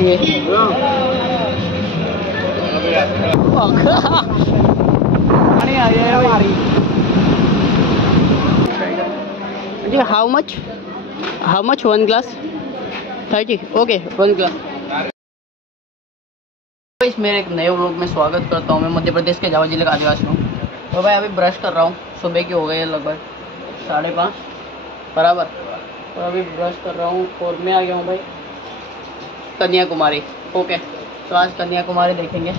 ये जी how much 1 glass 30 okay 1 glass. इस मेरे एक नए व्लॉग में स्वागत करता हूँ। मैं मध्य प्रदेश के जावा जिले का आदिवासी हूँ। तो भाई अभी ब्रश कर रहा हूँ, सुबह की हो गई है लगभग 5:30 बराबर। तो अभी ब्रश कर रहा हूँ और मैं आ गया हूँ भाई कन्याकुमारी। ओके तो आज कन्याकुमारी देखेंगे।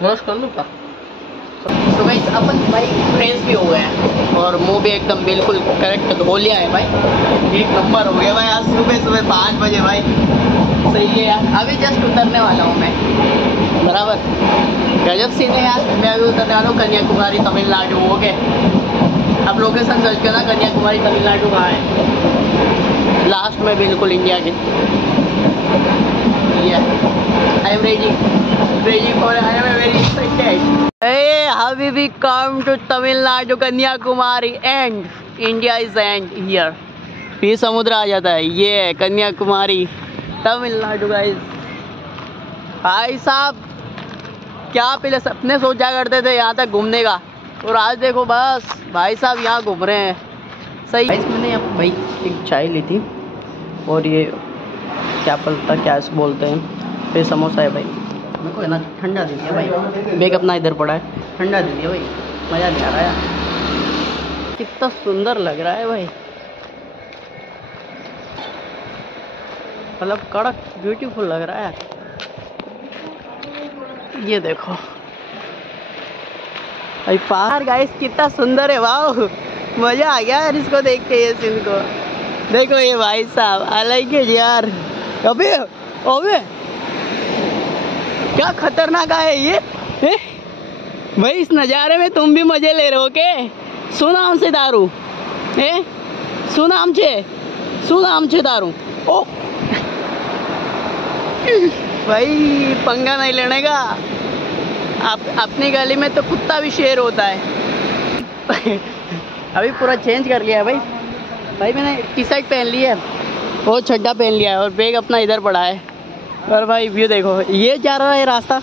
ब्रश कर लूँ क्या? तो भाई अपन भाई फ्रेश भी हो गए हैं और मुंह भी एकदम बिल्कुल करेक्ट धो लिया है भाई। एक नंबर हो गया भाई। आज सुबह 5 बजे भाई, सही है यार। अभी जस्ट उतरने वाला हूँ मैं बराबर। गजब सीन है यार। मैं अभी उतरने वाला हूँ कन्याकुमारी तमिलनाडु। ओके आप लोकेशन सर्च करना कन्याकुमारी तमिलनाडु कहाँ है, लास्ट में बिल्कुल इंडिया के। I am ready for I am very excited. Hey, Habibi, come to Tamil Nadu, Kanyakumari, and India is end here. फिर समुद्र आ जाता है। ये कन्याकुमारी तमिलनाडु गाइस। भाई साहब क्या पहले सपने सोचा करते थे यहाँ तक घूमने का, और आज देखो बस भाई साहब यहाँ घूम रहे हैं। सही गाइस। मैंने यहाँ भाई एक चाय ली थी और ये क्या पलता क्या बोलते हैं, फिर समोसा है भाई। मेरे को है ना ठंडा दे दिया भाई। बैग अपना इधर पड़ा है, ठंडा दे दिया भाई। मज़ा नहीं आ रहा है। कितना सुंदर लग रहा है भाई, मतलब कड़क ब्यूटीफुल लग रहा है। ये देखो भाई पहाड़ गाइस कितना सुंदर है। वाह मज़ा आ गया यार इसको देख के। ये सीन को देखो ये भाई साहब अलग है यार। अबे अबे क्या खतरनाक है ये भाई। इस नज़ारे में तुम भी मजे ले रहे हो के? सुना हमसे दारू सुना हमसे दारू। ओ भाई पंगा नहीं लेने का। अपनी गली में तो कुत्ता भी शेर होता है। अभी पूरा चेंज कर लिया है भाई मैंने टी शर्ट पहन ली है और चड्डा पहन लिया है और बैग अपना इधर पड़ा है। और भाई व्यू देखो, ये जा रहा है रास्ता,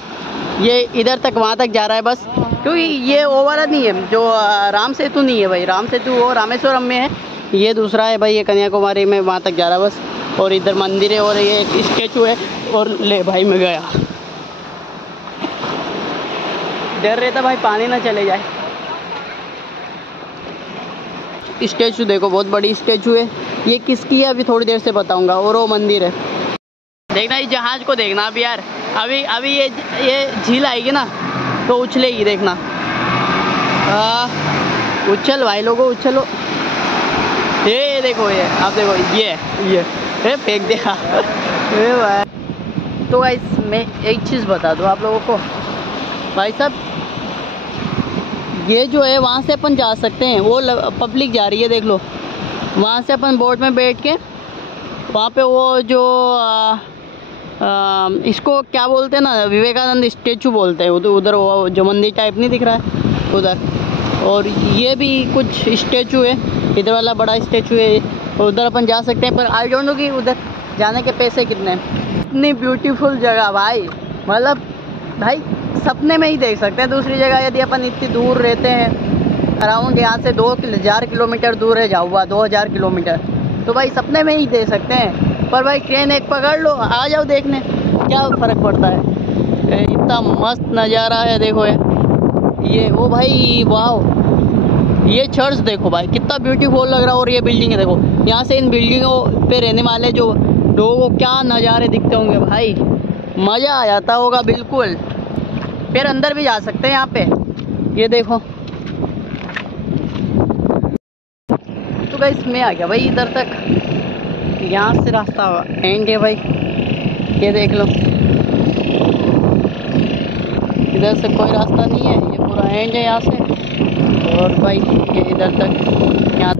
ये इधर तक वहाँ तक जा रहा है बस। क्योंकि ये वो वाला नहीं है जो राम सेतु नहीं है भाई। राम सेतु वो रामेश्वरम में है, ये दूसरा है भाई। ये कन्याकुमारी में वहाँ तक जा रहा है बस। और इधर मंदिर है और ये एक स्टैचू है। और ले भाई मैं गया, डर रहता भाई पानी ना चले जाए। स्टैचू देखो, बहुत बड़ी स्टैचू है। ये किसकी है अभी थोड़ी देर से बताऊँगा। और वो मंदिर है, देखना इस जहाज को देखना अब यार। अभी ये झील आएगी ना तो उछलेगी, देखना। उछल भाई लोगों उछलो। ये देखो, ये आप देखो, ये फेंक दिया भाई। तो गाइस मैं एक चीज़ बता दूँ आप लोगों को भाई साहब, ये जो है वहाँ से अपन जा सकते हैं। वो पब्लिक जा रही है देख लो। वहाँ से अपन बोट में बैठ के वहाँ पे वो जो इसको क्या बोलते हैं ना, विवेकानंद स्टैचू बोलते हैं उधर वो जो मंदिर टाइप नहीं दिख रहा है उधर। और ये भी कुछ स्टैचू है, इधर वाला बड़ा स्टैचू है, उधर अपन जा सकते हैं। पर आई डोंट नो कि उधर जाने के पैसे कितने हैं। इतनी ब्यूटीफुल जगह भाई, मतलब भाई सपने में ही देख सकते हैं। दूसरी जगह यदि अपन इतनी दूर रहते हैं, अराउंड यहाँ से 2000 किलोमीटर दूर है जाऊँगा, 2000 किलोमीटर, तो भाई सपने में ही दे सकते हैं। पर भाई ट्रेन एक पकड़ लो, आ जाओ देखने, क्या फ़र्क पड़ता है। इतना मस्त नज़ारा है देखो ये ओ भाई वाह। ये चर्च देखो भाई कितना ब्यूटीफुल लग रहा है। और ये बिल्डिंग है देखो, यहाँ से इन बिल्डिंगों पे रहने वाले जो लोगों को क्या नज़ारे दिखते होंगे भाई, मज़ा आ जाता होगा बिल्कुल। फिर अंदर भी जा सकते हैं यहाँ पे, ये देखो। तो गाइस मैं आ गया भाई इधर तक, यहाँ से रास्ता एंड है भाई, ये देख लो। इधर से कोई रास्ता नहीं है, ये पूरा एंड है यहाँ से। और भाई ये इधर तक यहाँ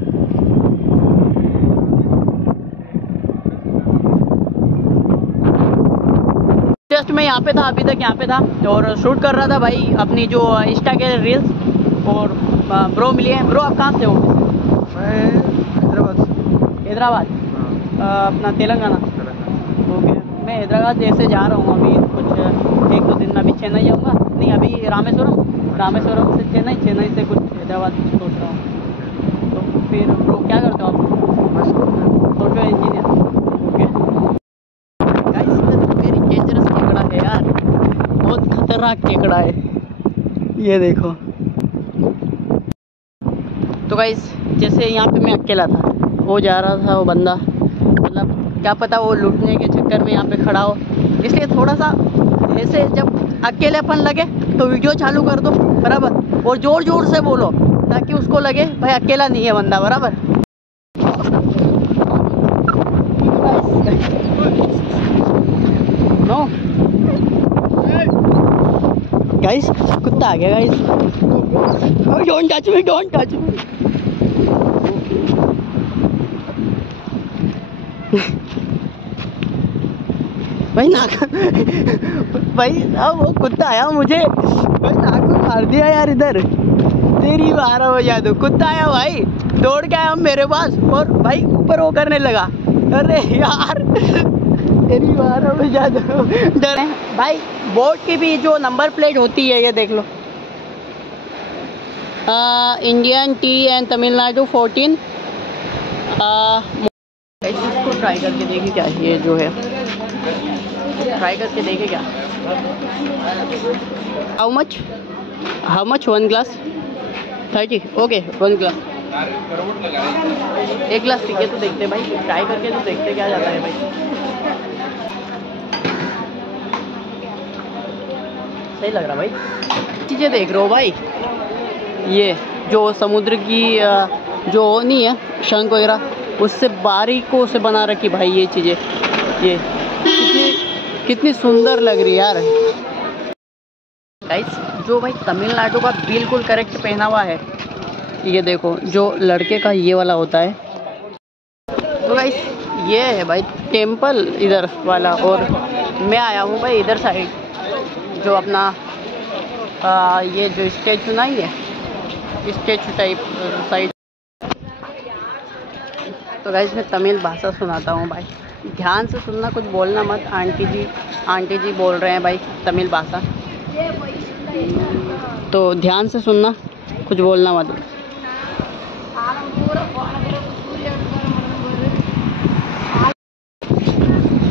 जस्ट मैं यहाँ पे था, अभी तक यहाँ पे था और शूट कर रहा था भाई अपनी जो इंस्टा के रील्स। और ब्रो मिले हैं। ब्रो आप कहाँ से हो? मैं हैदराबाद। हैदराबाद अपना तेलंगाना। मैं हैदराबाद जैसे जा रहा हूँ अभी कुछ 1-2 दिन में। अभी चेन्नई जाऊँगा, नहीं अभी रामेश्वरम से चेन्नई से कुछ हैदराबाद सोच रहा हूँ। तो फिर वो क्या करते हो आप? Software engineer. Okay guys, very dangerous केकड़ा है यार, बहुत खतरनाक केकड़ा है, ये देखो। तो गाइस जैसे यहाँ पे मैं अकेला था, वो जा रहा था वो बंदा, मतलब क्या पता वो लूटने के चक्कर में यहाँ पे खड़ा हो, इसलिए थोड़ा सा ऐसे जब अकेलेपन लगे तो वीडियो चालू कर दो बराबर, और ज़ोर ज़ोर से बोलो ताकि उसको लगे भाई अकेला नहीं है बंदा बराबर। नो गाइस, कुत्ता आ गया guys, don't touch me, don't touch me. भाई भाई अब वो कुत्ता आया मुझे, भाई नाक मार दिया यार इधर, तेरी 12 बजा दो। कुत्ता आया भाई, दौड़ के आया मेरे पास और भाई ऊपर वो करने लगा। अरे यार तेरी 12 बजा दो। डर भाई, बोट की भी जो नंबर प्लेट होती है ये देख लो, इंडियन टी एंड तमिलनाडु 14। इसको ट्राई करके देखे क्या, ये जो है ट्राई करके देखे क्या। How much 1 glass 30? Okay 1 glass, 1 glass ठीक है। तो देखते भाई, ट्राई करके तो देखते क्या जाता है भाई। सही लग रहा भाई, चीज़ें देख रहे हो भाई, ये जो समुद्र की जो नहीं है शंख वगैरह, उससे बारीकों से बना रखी भाई ये चीज़ें, ये कितनी सुंदर लग रही है यार। गाइस जो भाई तमिलनाडु का बिल्कुल करेक्ट पहनावा है, ये देखो जो लड़के का ये वाला होता है। तो गाइस ये है भाई टेम्पल इधर वाला, और मैं आया हूँ भाई इधर साइड, जो अपना ये जो स्टैचू ना ही है, स्टैचू टाइप साइड। तो गाइस मैं तमिल भाषा सुनाता हूँ भाई, ध्यान से सुनना, कुछ बोलना मत। आंटी जी बोल रहे हैं भाई तमिल भाषा, तो ध्यान से सुनना, कुछ बोलना मत।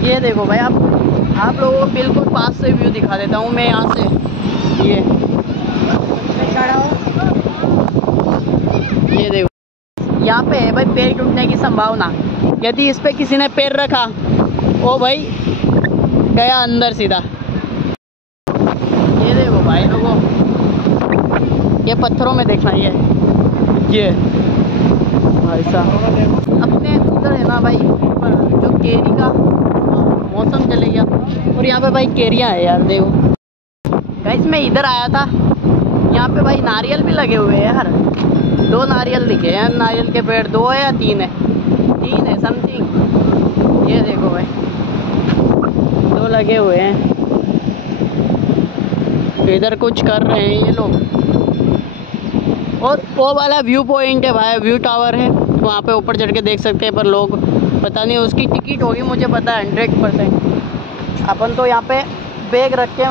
ये देखो भाई, आप लोगों को बिल्कुल पास से व्यू दिखा देता हूँ मैं यहाँ से। ये देखो, यहाँ पे है भाई पैर टूटने की संभावना, यदि इस पे किसी ने पैर रखा ओ भाई गया अंदर सीधा। ये देखो भाई लोगों, ये पत्थरों में देखना, ये भाई साहब अपने उधर है ना भाई, जो केरी का मौसम चले गया, और यहाँ पे भाई केरियाँ है यार देखो। गाइस मैं इधर आया था, यहाँ पे भाई नारियल भी लगे हुए हैं यार, 2 नारियल दिखे हैं, नारियल के पेड़ 2 है या 3 है, 3 है समथिंग। ये देखो भाई 2 लगे हुए हैं, इधर कुछ कर रहे हैं ये लोग। और वो वाला व्यू पॉइंट है भाई, व्यू टावर है, वहाँ पे ऊपर चढ़ के देख सकते हैं, पर लोग पता नहीं उसकी टिकट होगी, मुझे पता है 100%। अपन तो यहाँ पे बैग रख के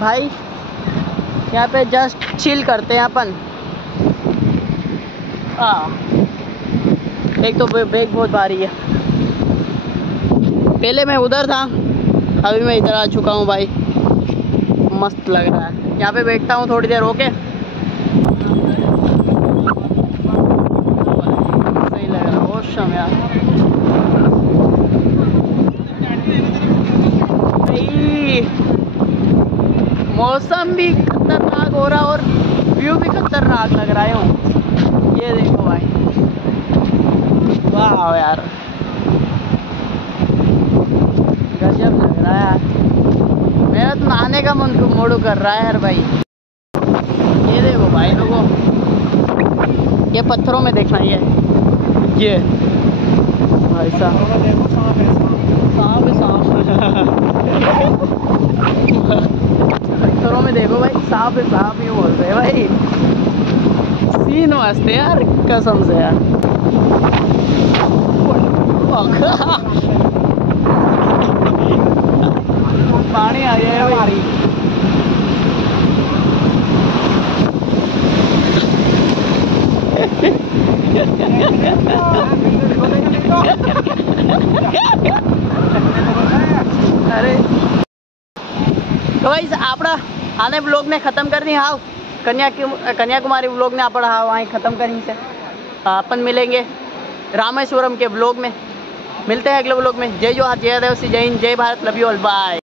भाई यहाँ पे जस्ट चिल करते हैं अपन। एक तो बैग बहुत भारी है, पहले मैं उधर था, अभी मैं इधर आ चुका हूँ भाई, मस्त लग रहा है। यहाँ पे बैठता हूँ थोड़ी देर, ओके सही लग रहा है, ऑसम यार। मौसम भी खतरनाक हो रहा और व्यू भी खतरनाक लग रहा है। ये देखो भाई, वाह यार गजब लग रहा है यार, मेरा तो नहाने का मन मूड कर रहा है यार भाई। ये देखो भाई लोगों, ये पत्थरों में देखना, ये भाई साहब सांप पत्थरों में देखो भाई, सांप ही बोल रहे हैं भाई, सीन मस्त है यार कसम से यार। पानी आ गया भाई। अरे तो भाई આપણા આને બ્લોગ ને ખતમ કરી દી હાવ कन्याकुमारी ब्लॉग ने आप वहीं ख़त्म करें से अपन मिलेंगे रामेश्वरम के ब्लॉग में। मिलते हैं अगले ब्लॉग में। जय जोहार, जय आदिवासी, जय हिंद, जय Bharat, love you all, bye.